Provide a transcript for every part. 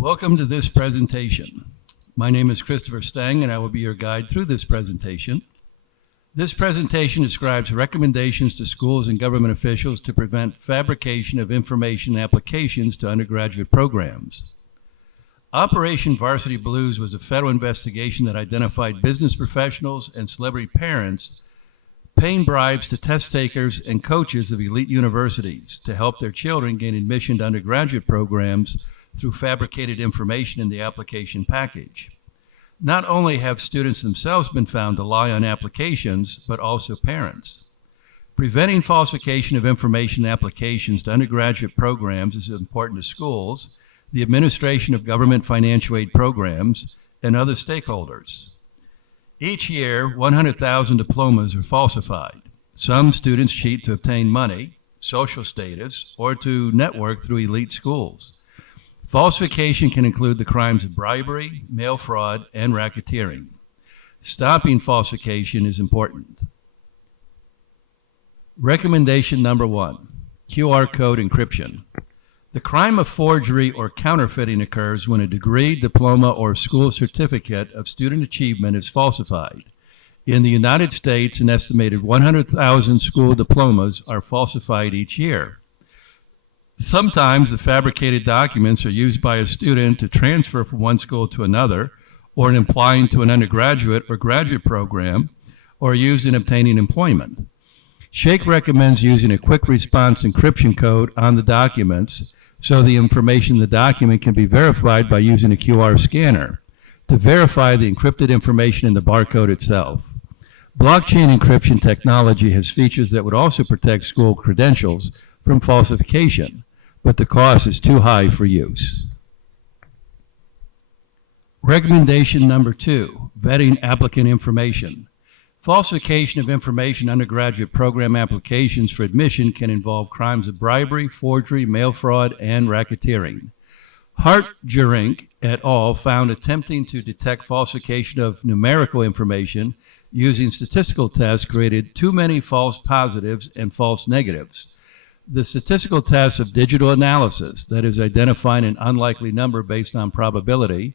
Welcome to this presentation. My name is Christopher Stang, and I will be your guide through this presentation. This presentation describes recommendations to schools and government officials to prevent fabrication of information applications to undergraduate programs. Operation Varsity Blues was a federal investigation that identified business professionals and celebrity parents paying bribes to test takers and coaches of elite universities to help their children gain admission to undergraduate programs through fabricated information in the application package. Not only have students themselves been found to lie on applications, but also parents. Preventing falsification of information applications to undergraduate programs is important to schools, the administration of government financial aid programs, and other stakeholders. Each year, 100,000 diplomas are falsified. Some students cheat to obtain money, social status, or to network through elite schools. Falsification can include the crimes of bribery, mail fraud, and racketeering. Stopping falsification is important. Recommendation number 1, QR code encryption. The crime of forgery or counterfeiting occurs when a degree, diploma, or school certificate of student achievement is falsified. In the United States, an estimated 100,000 school diplomas are falsified each year. Sometimes the fabricated documents are used by a student to transfer from one school to another, or in applying to an undergraduate or graduate program, or used in obtaining employment. Shake recommends using a quick response encryption code on the documents so the information in the document can be verified by using a QR scanner to verify the encrypted information in the barcode itself. Blockchain encryption technology has features that would also protect school credentials from falsification, but the cost is too high for use. Recommendation number 2, vetting applicant information. Falsification of information undergraduate program applications for admission can involve crimes of bribery, forgery, mail fraud, and racketeering. Hart-Jurink et al. Found attempting to detect falsification of numerical information using statistical tests created too many false positives and false negatives. The statistical tests of digital analysis, that is identifying an unlikely number based on probability,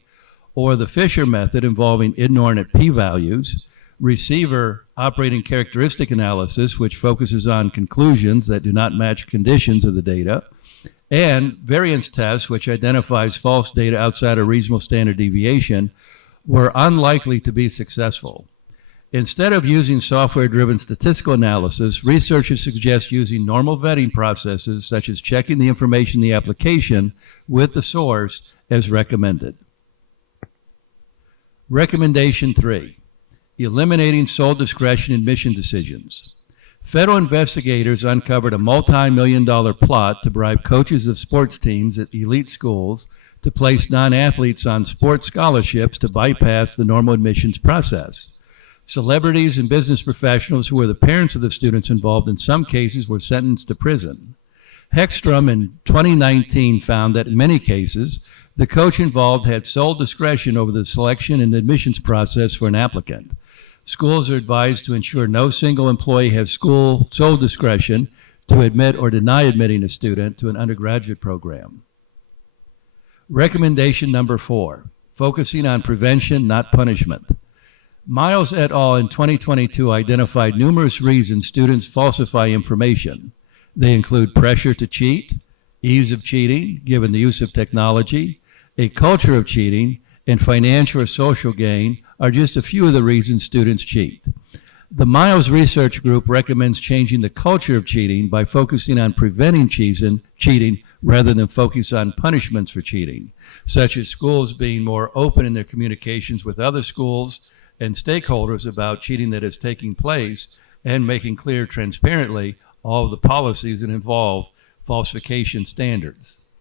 or the Fisher method involving inordinate p-values, receiver operating characteristic analysis, which focuses on conclusions that do not match conditions of the data, and variance tests, which identifies false data outside a reasonable standard deviation, were unlikely to be successful. Instead of using software-driven statistical analysis, researchers suggest using normal vetting processes such as checking the information in the application with the source as recommended. Recommendation 3, eliminating sole discretion admission decisions. Federal investigators uncovered a multi-million-dollar plot to bribe coaches of sports teams at elite schools to place non-athletes on sports scholarships to bypass the normal admissions process. Celebrities and business professionals who were the parents of the students involved in some cases were sentenced to prison. Hexstrom in 2019 found that in many cases, the coach involved had sole discretion over the selection and admissions process for an applicant. Schools are advised to ensure no single employee has sole discretion to admit or deny admitting a student to an undergraduate program. Recommendation number 4, focusing on prevention, not punishment. Miles et al. In 2022 identified numerous reasons students falsify information. They include pressure to cheat, ease of cheating, given the use of technology, a culture of cheating, and financial or social gain are just a few of the reasons students cheat. The Miles Research Group recommends changing the culture of cheating by focusing on preventing cheating rather than focus on punishments for cheating, such as schools being more open in their communications with other schools and stakeholders about cheating that is taking place, and making clear transparently all of the policies that involve falsification standards.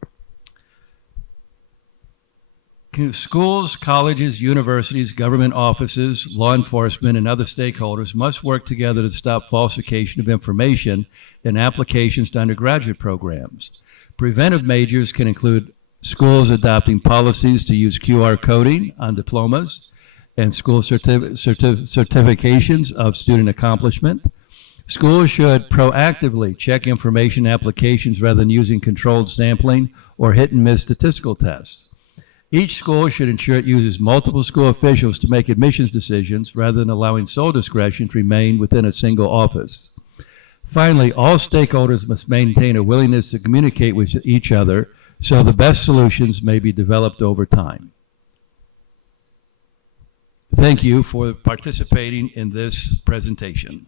Schools, colleges, universities, government offices, law enforcement, and other stakeholders must work together to stop falsification of information in applications to undergraduate programs. Preventive measures can include schools adopting policies to use QR coding on diplomas and school certifications of student accomplishment. Schools should proactively check information applications rather than using controlled sampling or hit-and-miss statistical tests. Each school should ensure it uses multiple school officials to make admissions decisions rather than allowing sole discretion to remain within a single office. Finally, all stakeholders must maintain a willingness to communicate with each other so the best solutions may be developed over time. Thank you for participating in this presentation.